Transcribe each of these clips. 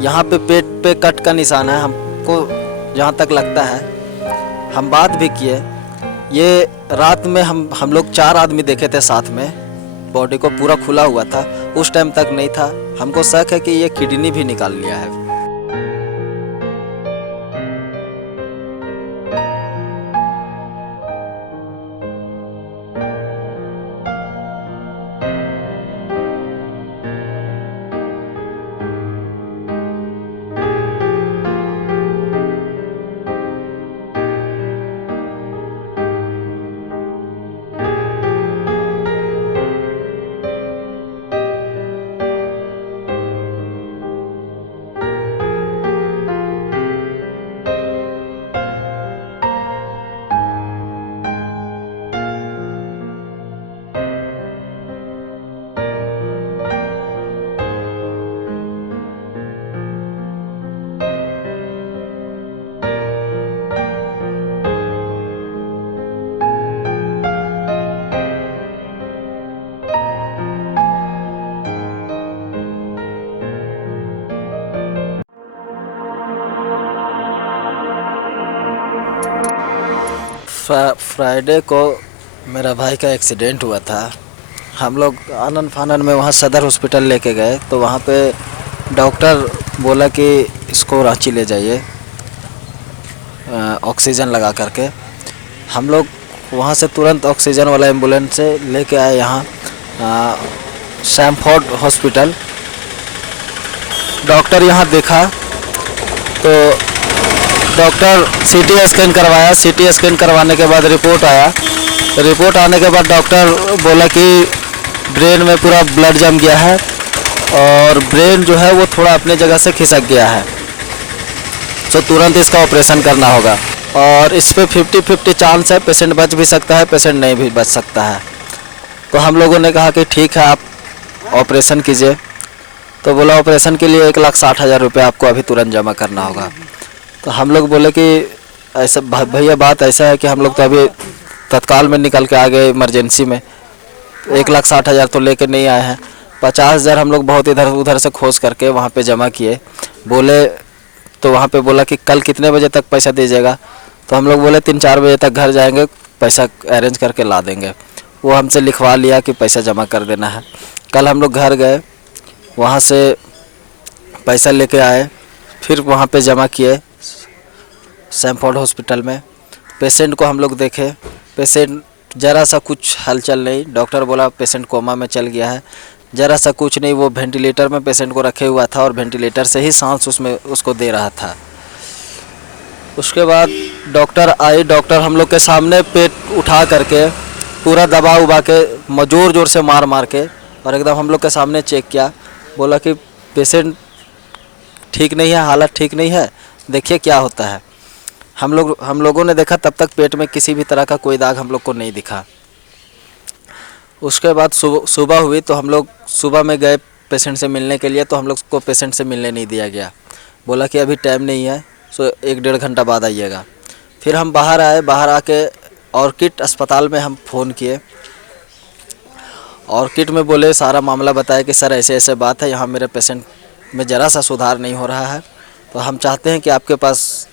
यहाँ पे पेट पे कट का निशान है हमको, जहाँ तक लगता है। हम बात भी किए, ये रात में हम लोग 4 आदमी देखे थे साथ में, बॉडी को पूरा खुला हुआ था, उस टाइम तक नहीं था। हमको शक है कि ये किडनी भी निकाल लिया है। फ्राइडे को मेरा भाई का एक्सीडेंट हुआ था। हम लोग आनन फानन में वहाँ सदर हॉस्पिटल लेके गए, तो वहाँ पे डॉक्टर बोला कि इसको रांची ले जाइए ऑक्सीजन लगा करके। हम लोग वहाँ से तुरंत ऑक्सीजन वाला एम्बुलेंस से लेके आए यहाँ सैमफोर्ड हॉस्पिटल। डॉक्टर यहाँ देखा तो डॉक्टर सीटी स्कैन करवाया। सीटी स्कैन करवाने के बाद रिपोर्ट आया। रिपोर्ट आने के बाद डॉक्टर बोला कि ब्रेन में पूरा ब्लड जम गया है और ब्रेन जो है वो थोड़ा अपने जगह से खिसक गया है, तो तुरंत इसका ऑपरेशन करना होगा। और इस पे 50-50 चांस है, पेशेंट बच भी सकता है, पेशेंट नहीं भी बच सकता है। तो हम लोगों ने कहा कि ठीक है, आप ऑपरेशन कीजिए। तो बोला ऑपरेशन के लिए 1,60,000 रुपये आपको अभी तुरंत जमा करना होगा। तो हम लोग बोले कि ऐसा भैया बात ऐसा है कि हम लोग तो अभी तत्काल में निकल के आ गए इमरजेंसी में, 1,60,000 तो लेके नहीं आए हैं। 50,000 हम लोग बहुत इधर उधर से खोज करके वहाँ पे जमा किए। बोले तो वहाँ पे बोला कि कल कितने बजे तक पैसा दीजिएगा। तो हम लोग बोले 3-4 बजे तक घर जाएंगे, पैसा अरेंज करके ला देंगे। वो हमसे लिखवा लिया कि पैसा जमा कर देना है। कल हम लोग घर गए, वहाँ से पैसा लेके आए, फिर वहाँ पे जमा किए सैमफोर्ड हॉस्पिटल में। पेशेंट को हम लोग देखे, पेशेंट ज़रा सा कुछ हलचल नहीं। डॉक्टर बोला पेशेंट कोमा में चल गया है, ज़रा सा कुछ नहीं। वो वेंटिलेटर में पेशेंट को रखे हुआ था और वेंटिलेटर से ही सांस उसको दे रहा था। उसके बाद डॉक्टर आए, डॉक्टर हम लोग के सामने पेट उठा करके पूरा दबा उबा के ज़ोर ज़ोर से मार के और एकदम हम लोग के सामने चेक किया। बोला कि पेशेंट ठीक नहीं है, हालत ठीक नहीं है, देखिए क्या होता है। हम लोगों ने देखा, तब तक पेट में किसी भी तरह का कोई दाग हम लोग को नहीं दिखा। उसके बाद सुबह हुई तो हम लोग सुबह में गए पेशेंट से मिलने के लिए, तो हम लोग को पेशेंट से मिलने नहीं दिया गया। बोला कि अभी टाइम नहीं है, सो 1-1.5 घंटा बाद आइएगा। फिर हम बाहर आए, बाहर आके ऑर्किड अस्पताल में हम फ़ोन किए। ऑर्किड में बोले सारा मामला बताया कि सर ऐसे ऐसे बात है, यहाँ मेरे पेशेंट में ज़रा सा सुधार नहीं हो रहा है, तो हम चाहते हैं कि आपके पास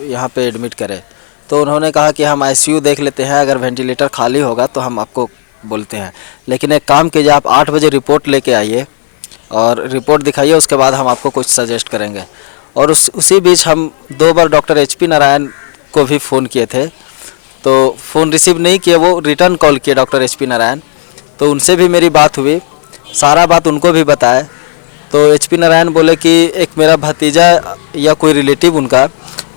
यहाँ पे एडमिट करें। तो उन्होंने कहा कि हम आईसीयू देख लेते हैं, अगर वेंटिलेटर खाली होगा तो हम आपको बोलते हैं, लेकिन एक काम कीजिए, आप 8 बजे रिपोर्ट लेके आइए और रिपोर्ट दिखाइए, उसके बाद हम आपको कुछ सजेस्ट करेंगे। और उसी बीच हम 2 बार डॉक्टर HP नारायण को भी फ़ोन किए थे, तो फ़ोन रिसीव नहीं किए, वो रिटर्न कॉल किए डॉक्टर HP नारायण। तो उनसे भी मेरी बात हुई, सारा बात उनको भी बताया। तो HP नारायण बोले कि एक मेरा भतीजा या कोई रिलेटिव उनका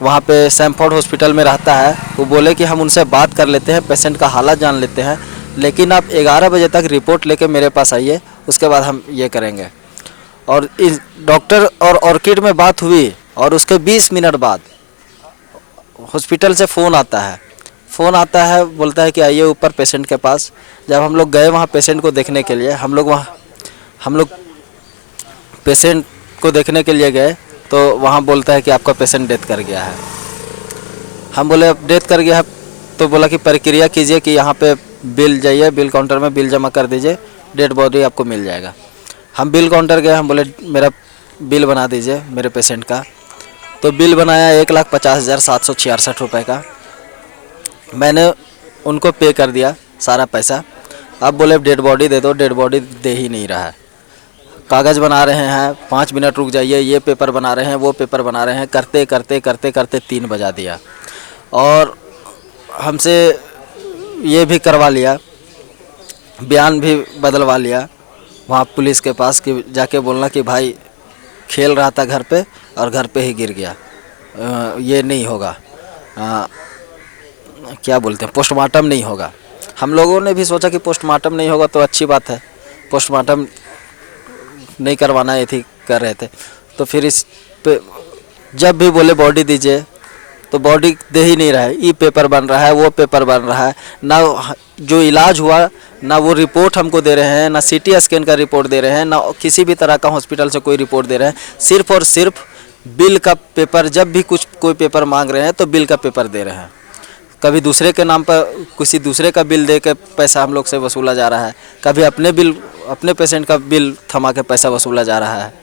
वहाँ पे सैमफोर्ड हॉस्पिटल में रहता है, वो बोले कि हम उनसे बात कर लेते हैं, पेशेंट का हालत जान लेते हैं, लेकिन आप 11 बजे तक रिपोर्ट लेके मेरे पास आइए, उसके बाद हम ये करेंगे। और इस डॉक्टर और ऑर्किड में बात हुई और उसके 20 मिनट बाद हॉस्पिटल से फ़ोन आता है, बोलता है कि आइए ऊपर पेशेंट के पास। जब हम लोग गए वहाँ पेशेंट को देखने के लिए, हम लोग पेशेंट को देखने के लिए गए, तो वहाँ बोलता है कि आपका पेशेंट डेथ कर गया है। हम बोले डेथ कर गया है, तो बोला कि प्रक्रिया कीजिए कि यहाँ पे बिल जाइए, बिल काउंटर में बिल जमा कर दीजिए, डेड बॉडी आपको मिल जाएगा। हम बिल काउंटर गए, हम बोले मेरा बिल बना दीजिए मेरे पेशेंट का। तो बिल बनाया 1,50,766 रुपये का। मैंने उनको पे कर दिया सारा पैसा। अब बोले डेड बॉडी दे दो, डेड बॉडी दे ही नहीं रहा है। कागज़ बना रहे हैं, 5 मिनट रुक जाइए, ये पेपर बना रहे हैं, वो पेपर बना रहे हैं, करते करते करते करते 3 बजा दिया। और हमसे ये भी करवा लिया, बयान भी बदलवा लिया वहाँ पुलिस के पास कि जाके बोलना कि भाई खेल रहा था घर पे और घर पे ही गिर गया, ये नहीं होगा, क्या बोलते हैं, पोस्टमार्टम नहीं होगा। हम लोगों ने भी सोचा कि पोस्टमार्टम नहीं होगा तो अच्छी बात है, पोस्टमार्टम नहीं करवाना ये थी कर रहे थे। तो फिर इस पे जब भी बोले बॉडी दीजिए तो बॉडी दे ही नहीं रहा है। ई पेपर बन रहा है, वो पेपर बन रहा है, ना जो इलाज हुआ ना वो रिपोर्ट हमको दे रहे हैं, ना सीटी स्कैन का रिपोर्ट दे रहे हैं, ना किसी भी तरह का हॉस्पिटल से कोई रिपोर्ट दे रहे हैं। सिर्फ और सिर्फ बिल का पेपर, जब भी कोई पेपर मांग रहे हैं तो बिल का पेपर दे रहे हैं। कभी दूसरे के नाम पर किसी दूसरे का बिल दे के पैसा हम लोग से वसूला जा रहा है, कभी अपने पेशेंट का बिल थमा के पैसा वसूला जा रहा है।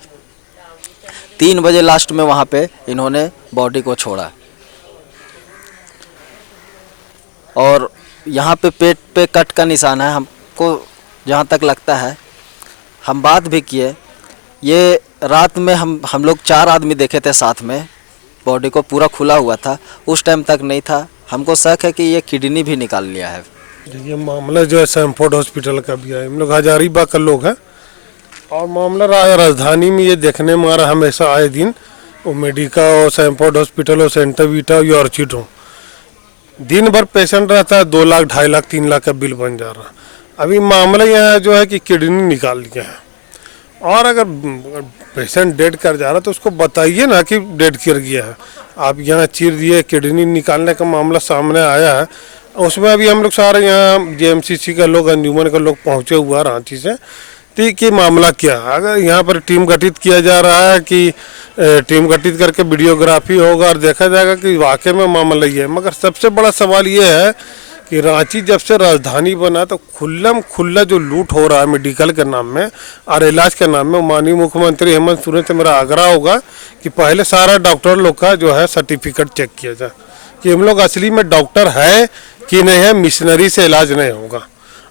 3 बजे लास्ट में वहाँ पे इन्होंने बॉडी को छोड़ा। और यहाँ पे पेट पे कट का निशान है, हमको जहाँ तक लगता है। हम बात भी किए, ये रात में हम लोग 4 आदमी देखे थे साथ में, बॉडी को पूरा खुला हुआ था, उस टाइम तक नहीं था। हमको शक है कि ये किडनी भी निकाल लिया है। ये मामला जो है सैमफोर्ड हॉस्पिटल का भी है, हम लोग हजारीबाग का लोग हैं। और मामला राजधानी में ये देखने में आ रहा हमेशा आए दिन, वो मेडिका हो, सैमफोर्ड हॉस्पिटल हो, सेंटर वीटा हो या ऑर्चिड हो, दिन भर पेशेंट रहता है, 2 लाख 2.5 लाख 3 लाख का बिल बन जा रहा है। अभी मामला यहाँ जो है कि किडनी निकाल लिया है। और अगर पेशेंट डेड कर जा रहा है तो उसको बताइए ना कि डेड कर गया है। आप यहाँ चीर दिए, किडनी निकालने का मामला सामने आया है। उसमें अभी हम लोग सारे यहाँ JMCC का लोग, अंजुमन का लोग पहुँचे हुआ रांची से, तो कि मामला क्या है। अगर यहाँ पर टीम गठित किया जा रहा है कि टीम गठित करके वीडियोग्राफी होगा और देखा जाएगा कि वाकई में मामला ये है। मगर सबसे बड़ा सवाल ये है कि रांची जब से राजधानी बना तो खुल्ला जो लूट हो रहा है मेडिकल के नाम में और इलाज के नाम में, माननीय मुख्यमंत्री हेमंत सोरेन से मेरा आग्रह होगा कि पहले सारा डॉक्टर लोग का जो है सर्टिफिकेट चेक किया जाए कि हम लोग असली में डॉक्टर है कि नहीं है। मिशनरी से इलाज नहीं होगा।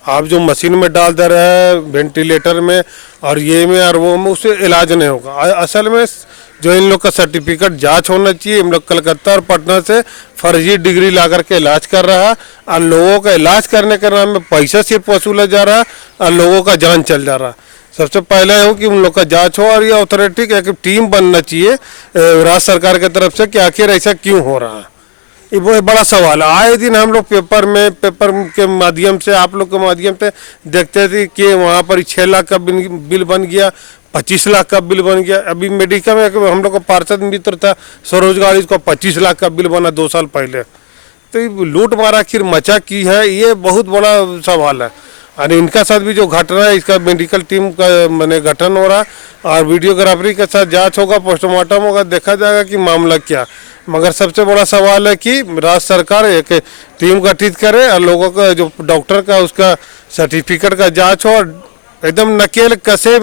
आप जो मशीन में डाल दे रहे हैं, वेंटिलेटर में और ये में और वो में, उससे इलाज नहीं होगा। असल में जो इन लोग का सर्टिफिकेट जांच होना चाहिए। हम लोग कलकत्ता और पटना से फर्जी डिग्री ला करके इलाज कर रहा है और लोगों का इलाज करने के नाम में पैसा सिर्फ वसूला जा रहा है और लोगों का जान चल जा रहा है। सबसे पहले हो कि उन लोग का जांच हो और ये अथॉरिटी की एक टीम बनना चाहिए राज्य सरकार की तरफ से कि आखिर ऐसा क्यों हो रहा है। ये बहुत बड़ा सवाल है। आए दिन हम लोग पेपर के माध्यम से, आप लोग के माध्यम से देखते थे कि वहाँ पर 6 लाख का बिल बन गया, 25 लाख का बिल बन गया। अभी मेडिका में हम लोग का पार्षद मित्र था सरोज गाड़ी, इसको 25 लाख का बिल बना 2 साल पहले। तो ये लूट मारा आखिर मचा की है, ये बहुत बड़ा सवाल है। और इनका साथ भी जो घटना है, इसका मेडिकल टीम का मैंने गठन हो रहा और वीडियोग्राफी के साथ जांच होगा, पोस्टमार्टम होगा, देखा जाएगा कि मामला क्या। मगर सबसे बड़ा सवाल है कि राज्य सरकार एक टीम गठित करे और लोगों का जो डॉक्टर का उसका सर्टिफिकेट का जांच हो और एकदम नकेल कसे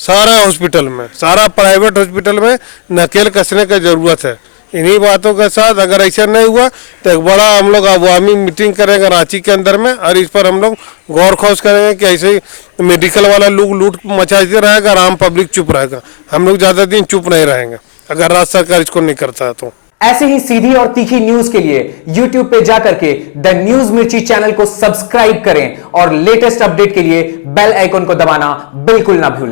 सारा हॉस्पिटल में, सारा प्राइवेट हॉस्पिटल में नकेल कसने की ज़रूरत है। इन्हीं बातों के साथ अगर ऐसा नहीं हुआ तो एक बड़ा हम लोग अवामी मीटिंग करेंगे रांची के अंदर में और इस पर हम लोग गौर खोज करेंगे कि ऐसे ही मेडिकल वाला लोग लूट मचाते रहेगा और आम पब्लिक चुप रहेगा। हम लोग ज़्यादा दिन चुप नहीं रहेंगे अगर राज्य सरकार इसको नहीं करता है तो। ऐसे ही सीधी और तीखी न्यूज के लिए YouTube पे जाकर के द न्यूज मिर्ची चैनल को सब्सक्राइब करें और लेटेस्ट अपडेट के लिए बेल आइकन को दबाना बिल्कुल ना भूलें।